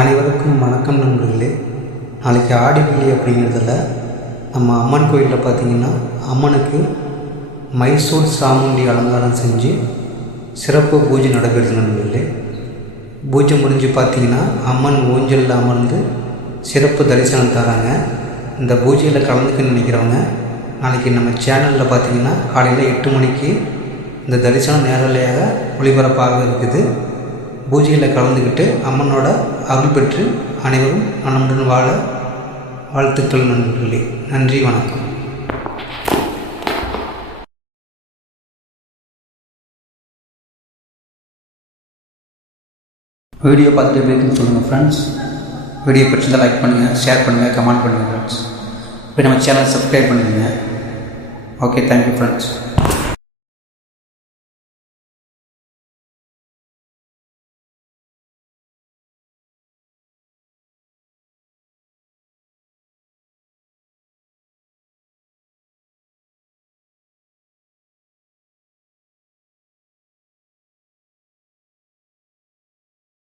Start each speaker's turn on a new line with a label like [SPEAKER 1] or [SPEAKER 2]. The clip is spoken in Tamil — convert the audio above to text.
[SPEAKER 1] அனைவருக்கும் வணக்கம் நண்பர்களே. நாளைக்கு ஆடிவெள்ளி அப்படிங்கிறதுல நம்ம அம்மன் கோயிலில் பார்த்தீங்கன்னா அம்மனுக்கு மைசூர் சாமுண்டி அலங்காரம் செஞ்சு சிறப்பு பூஜை நடைபெறுது நண்பர்களே. பூஜை முடிஞ்சு பார்த்தீங்கன்னா அம்மன் ஊஞ்சலில் அமர்ந்து சிறப்பு தரிசனம் தராங்க. இந்த பூஜையில் கலந்துக்க நினைக்கிறவங்க நாளைக்கு நம்ம சேனலில் பார்த்தீங்கன்னா காலையில் எட்டு மணிக்கு இந்த தரிசனம் நேரலையாக ஒளிபரப்பாக இருக்குது. பூஜையில் கலந்துக்கிட்டு அம்மனோட அருள் பெற்று அனைவரும் நலமுடன் வாழ வாழ்த்துக்கள் நண்பர்களே. நன்றி வணக்கம்.
[SPEAKER 2] வீடியோ பார்த்துட்டு எப்படி இருக்குன்னு சொல்லுங்கள் ஃப்ரெண்ட்ஸ் வீடியோ பிடிச்சிருந்தால் லைக் பண்ணுங்கள் ஷேர் பண்ணுங்கள் கமெண்ட் பண்ணுங்கள் ஃப்ரெண்ட்ஸ் இப்போ நம்ம சேனல் சப்ஸ்கிரைப் பண்ணுங்கள் ஓகே தேங்க்யூ ஃப்ரெண்ட்ஸ்